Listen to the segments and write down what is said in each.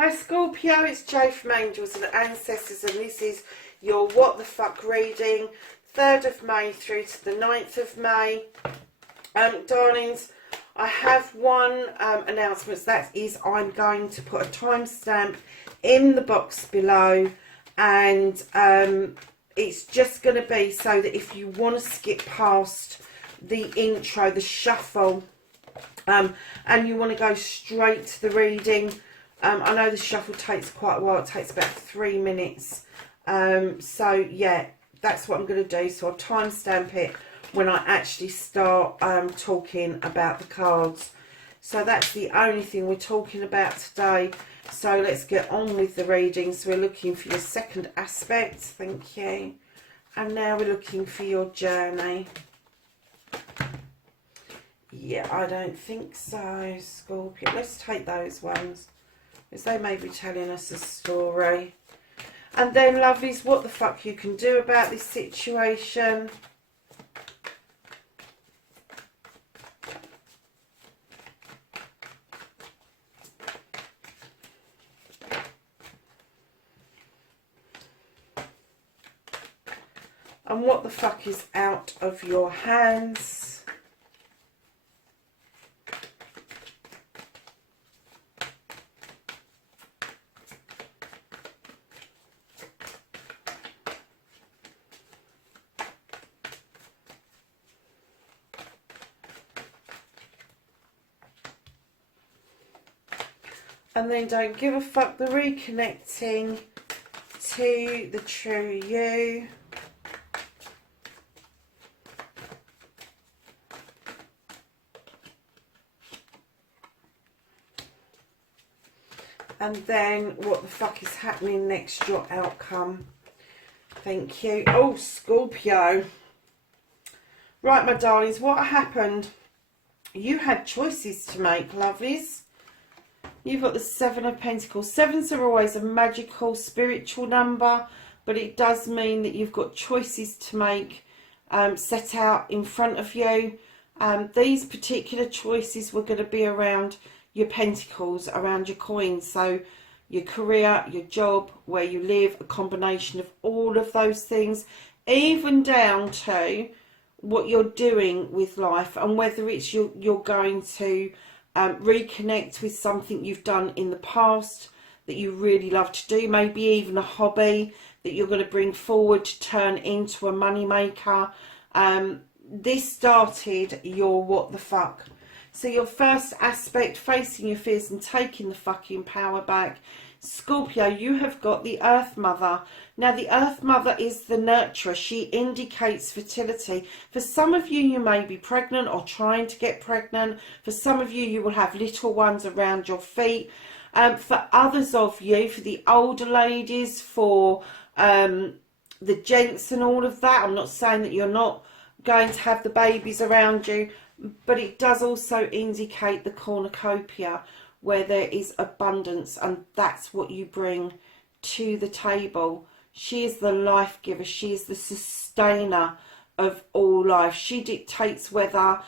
Hi Scorpio, it's Jo from Angels and Ancestors, and this is your What the Fuck reading, 3rd of May through to the 9th of May. Darlings, I have one announcement. That is, I'm going to put a timestamp in the box below, and it's just going to be so that if you want to skip past the intro, the shuffle, and you want to go straight to the reading, I know the shuffle takes quite a while. It takes about 3 minutes. So yeah, that's what I'm going to do. So I'll timestamp it when I actually start talking about the cards. So that's the only thing we're talking about today. So let's get on with the reading. So we're looking for your second aspect. Thank you. And now we're looking for your journey. Yeah, I don't think so, Scorpio. Let's take those ones, because they may be telling us a story. And then, lovelies, what the fuck you can do about this situation. And what the fuck is out of your hands. And then don't give a fuck, the reconnecting to the true you. And then what the fuck is happening next, your outcome. Thank you. Oh, Scorpio. Right, my darlings, what happened? You had choices to make, lovelies. You've got the 7 of Pentacles. 7s are always a magical, spiritual number, but it does mean that you've got choices to make set out in front of you. These particular choices were going to be around your pentacles, around your coins. So your career, your job, where you live, a combination of all of those things, even down to what you're doing with life, and whether it's you're going to reconnect with something you've done in the past that you really love to do, maybe even a hobby that you're going to bring forward to turn into a money maker. This started your what the fuck. So your first aspect, facing your fears and taking the fucking power back. Scorpio, you have got the Earth Mother. Now, the Earth Mother is the nurturer. She indicates fertility. For some of you, you may be pregnant or trying to get pregnant. For some of you, you will have little ones around your feet. For others of you, for the older ladies, for the gents and all of that, I'm not saying that you're not going to have the babies around you, but it does also indicate the cornucopia, where there is abundance, and that's what you bring to the table. She is the life giver. She is the sustainer of all life. She dictates whether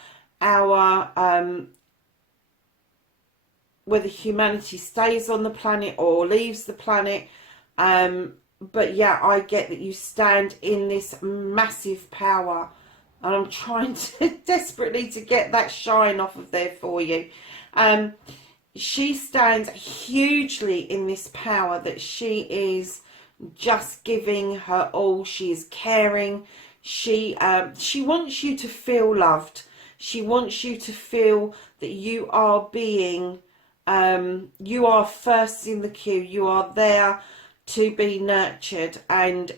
whether humanity stays on the planet or leaves the planet. But yeah, I get that you stand in this massive power, and I'm trying to desperately to get that shine off of there for you. She stands hugely in this power, that she is just giving her all. She is caring. She wants you to feel loved. She wants you to feel that you are being, you are first in the queue. You are there to be nurtured. And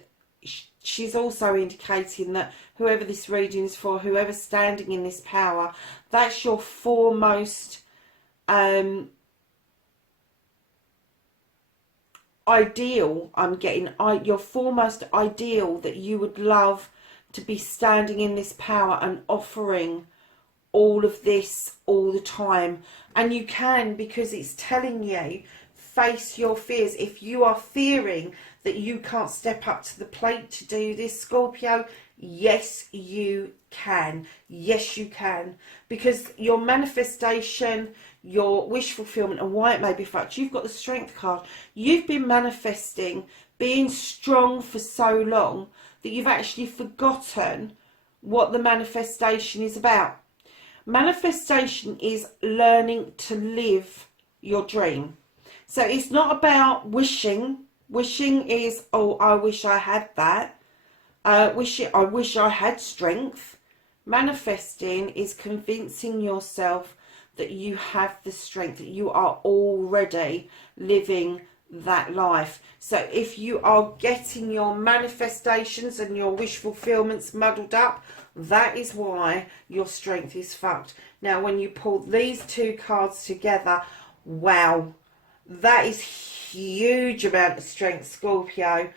she's also indicating that whoever this reading is for, whoever's standing in this power, that's your foremost ideal. I'm getting your foremost ideal, that you would love to be standing in this power and offering all of this all the time. And you can, because it's telling you, face your fears. If you are fearing that you can't step up to the plate to do this, Scorpio, yes you can. Yes you can, because your manifestation, your wish fulfillment and why it may be fucked. You've got the Strength card. You've been manifesting, being strong for so long that you've actually forgotten what the manifestation is about. Manifestation is learning to live your dream. So it's not about wishing. Wishing is, oh, I wish I had that. I wish I had strength. Manifesting is convincing yourself that you have the strength, that you are already living that life. So if you are getting your manifestations and your wish fulfillments muddled up, that is why your strength is fucked. Now, when you pull these two cards together, wow, that is huge amount of strength, Scorpio.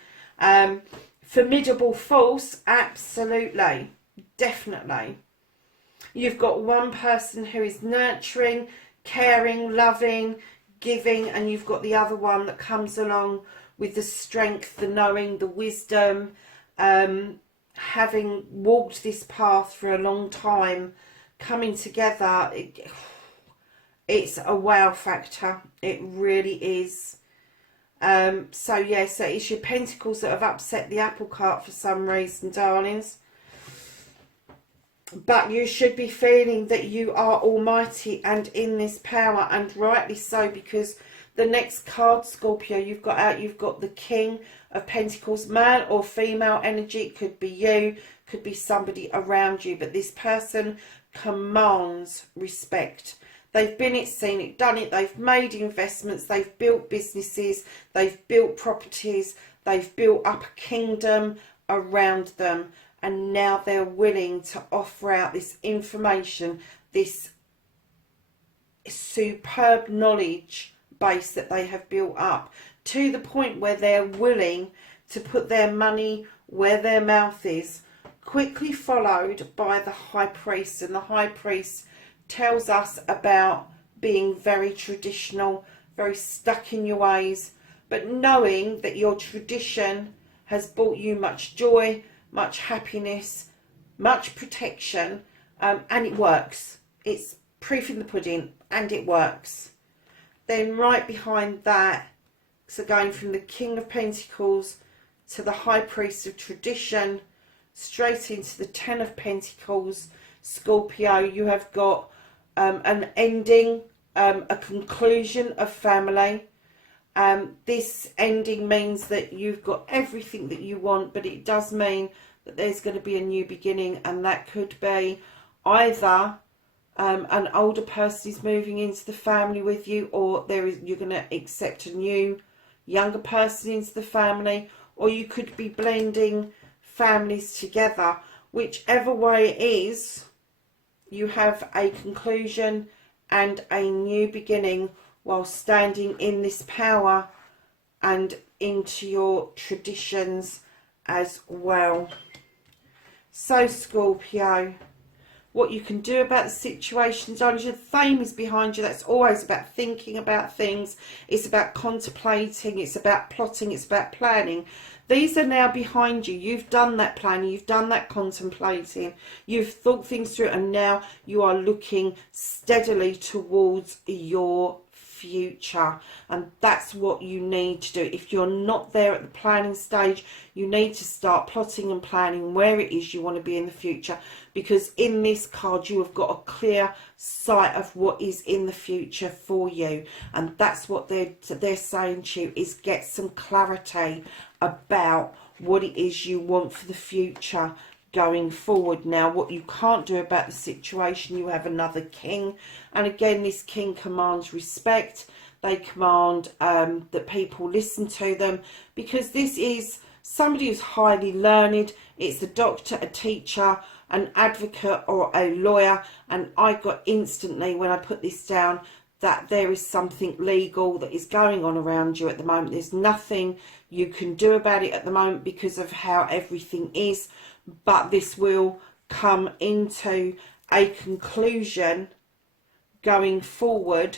Formidable force, absolutely, definitely. You've got one person who is nurturing, caring, loving, giving, and you've got the other one that comes along with the strength, the knowing, the wisdom, having walked this path for a long time, coming together. It's a wow factor. It really is. So yeah, so it's your pentacles that have upset the apple cart for some reason, darlings. But you should be feeling that you are almighty and in this power, and rightly so, because the next card, Scorpio, you've got out, you've got the King of Pentacles, male or female energy. It could be you, could be somebody around you, but this person commands respect. They've been it, seen it, done it. They've made investments. They've built businesses. They've built properties. They've built up a kingdom around them. And now they're willing to offer out this information, this superb knowledge base that they have built up, to the point where they're willing to put their money where their mouth is. Quickly followed by the High Priest. And the High Priest tells us about being very traditional, very stuck in your ways, but knowing that your tradition has brought you much joy, much happiness, much protection, and it works. It's proof in the pudding, and it works. Then right behind that, so going from the King of Pentacles to the High Priest of Tradition, straight into the Ten of Pentacles, Scorpio, you have got an ending, a conclusion of family. This ending means that you've got everything that you want, but it does mean that there's going to be a new beginning, and that could be either an older person is moving into the family with you, or you're going to accept a new younger person into the family, or you could be blending families together. Whichever way it is, you have a conclusion and a new beginning while standing in this power and into your traditions as well. So Scorpio, what you can do about the situations, the fame is behind you. That's always about thinking about things. It's about contemplating. It's about plotting. It's about planning. These are now behind you. You've done that planning. You've done that contemplating. You've thought things through, and now you are looking steadily towards your future. And that's what you need to do. If you're not there at the planning stage, you need to start plotting and planning where it is you want to be in the future, because in this card you have got a clear sight of what is in the future for you. And that's what they're saying to you, is get some clarity about what it is you want for the future going forward. Now, what you can't do about the situation, you have another king, and again this king commands respect. They command that people listen to them, because this is somebody who's highly learned. It's a doctor, a teacher, an advocate, or a lawyer. And I got instantly, when I put this down, that there is something legal that is going on around you at the moment. There's nothing you can do about it at the moment because of how everything is, but this will come into a conclusion going forward,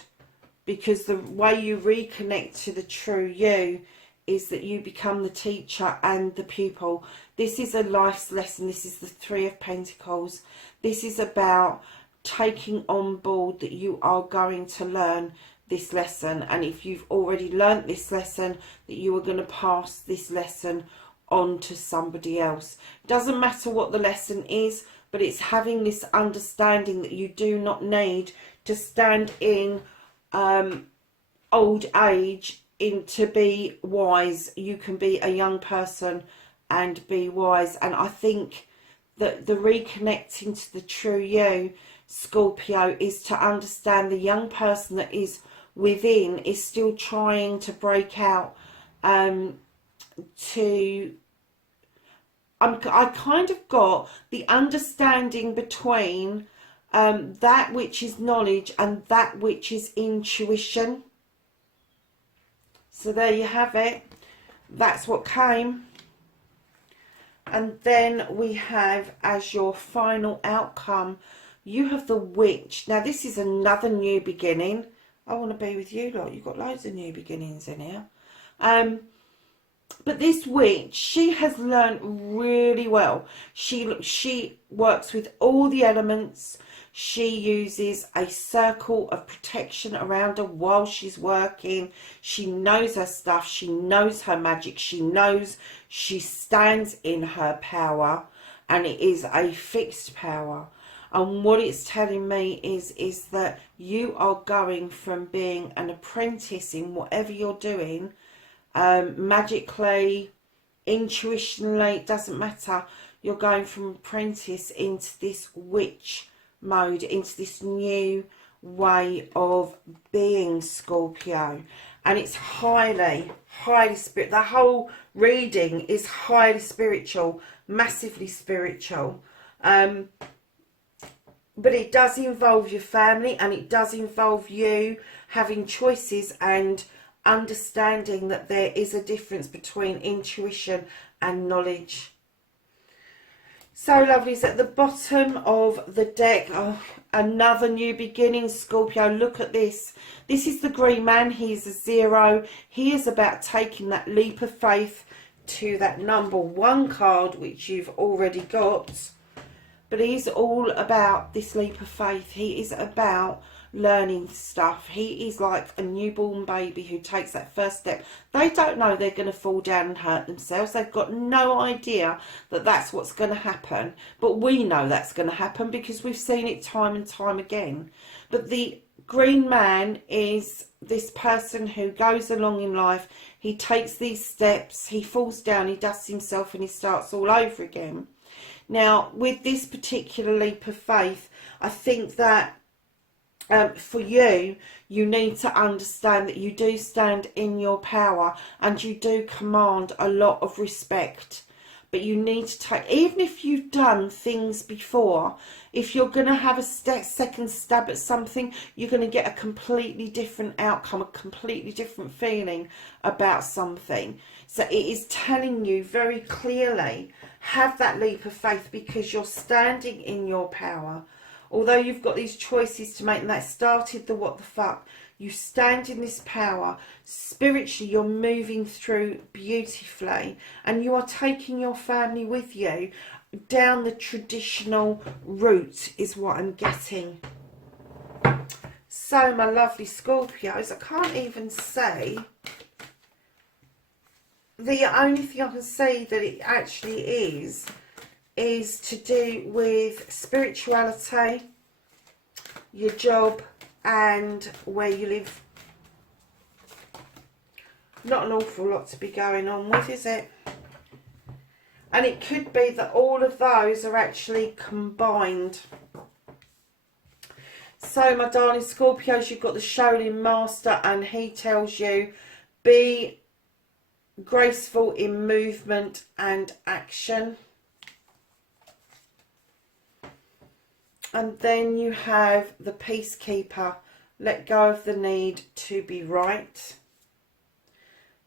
because the way you reconnect to the true you is that you become the teacher and the pupil. This is a life's lesson. This is the Three of Pentacles. This is about taking on board that you are going to learn this lesson. And if you've already learnt this lesson, that you are going to pass this lesson on to somebody else. Doesn't matter what the lesson is, but it's having this understanding that you do not need to stand in old age to be wise. You can be a young person and be wise. And I think that the reconnecting to the true you, Scorpio, is to understand the young person that is within is still trying to break out. I kind of got the understanding between that which is knowledge and that which is intuition. So there you have it. That's what came. And then we have, as your final outcome, you have the Witch. Now this is another new beginning. I want to be with you lot. You've got loads of new beginnings in here. But this witch, she has learned really well. She works with all the elements. She uses a circle of protection around her while she's working. She knows her stuff. She knows her magic. She knows she stands in her power. And it is a fixed power. And what it's telling me is that you are going from being an apprentice in whatever you're doing, magically, intuitionally, it doesn't matter. You're going from apprentice into this witch mode, into this new way of being, Scorpio. And it's highly spiritual. The whole reading is highly spiritual, massively spiritual. But it does involve your family, and it does involve you having choices and understanding that there is a difference between intuition and knowledge. So lovelies, at the bottom of the deck, another new beginning, Scorpio. Look at this. This is the Green Man. He is a 0. He is about taking that leap of faith to that number 1 card, which you've already got. But he's all about this leap of faith. He is about learning stuff. He is like a newborn baby who takes that first step. They don't know they're going to fall down and hurt themselves. They've got no idea that that's what's going to happen. But we know that's going to happen because we've seen it time and time again. But the Green Man is this person who goes along in life. He takes these steps. He falls down. He dusts himself and he starts all over again. Now, with this particular leap of faith, I think that for you, you need to understand that you do stand in your power and you do command a lot of respect. But you need to take, even if you've done things before, if you're going to have a second stab at something, you're going to get a completely different outcome, a completely different feeling about something. So it is telling you very clearly, have that leap of faith because you're standing in your power. Although you've got these choices to make, and that started the what the fuck, you stand in this power. Spiritually, you're moving through beautifully, and you are taking your family with you down the traditional route, is what I'm getting. So, my lovely Scorpios, I can't even say. The only thing I can say that it actually is to do with spirituality, your job, and where you live. Not an awful lot to be going on with, is it? And it could be that all of those are actually combined. So, my darling Scorpios, you've got the Shaolin Master, and he tells you, be graceful in movement and action. And then you have the Peacekeeper, let go of the need to be right.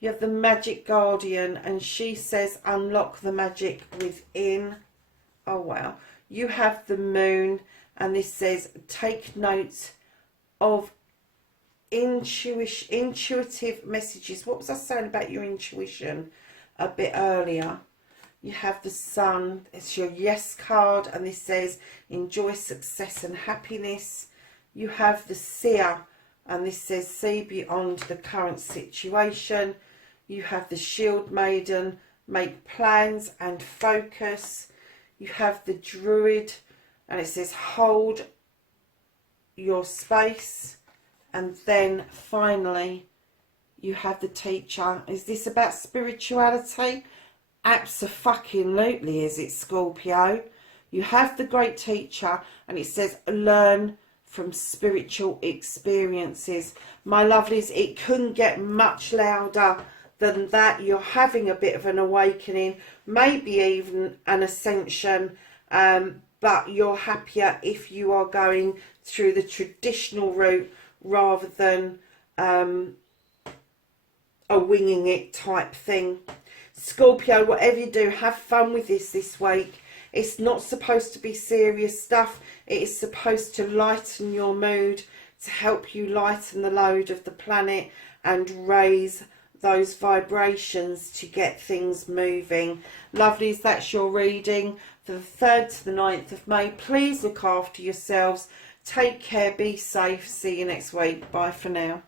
You have the Magic Guardian, and she says unlock the magic within. Oh wow. You have the Moon, and this says take note of intuitive messages. What was I saying about your intuition a bit earlier? You have the Sun. It's your yes card, and this says enjoy success and happiness. You have the Seer, and this says see beyond the current situation. You have the Shield Maiden, make plans and focus. You have the Druid, and it says hold your space. And then finally you have the Teacher. Is this about spirituality? Abso-fucking-lutely is it, Scorpio. You have the Great Teacher, and it says learn from spiritual experiences. My lovelies, it couldn't get much louder than that. You're having a bit of an awakening, maybe even an ascension, but you're happier if you are going through the traditional route rather than a winging it type thing. Scorpio, whatever you do, have fun with this week. It's not supposed to be serious stuff. It is supposed to lighten your mood, to help you lighten the load of the planet and raise those vibrations to get things moving. Lovelies, that's your reading for the 3rd to the 9th of May. Please look after yourselves. Take care, be safe. See you next week. Bye for now.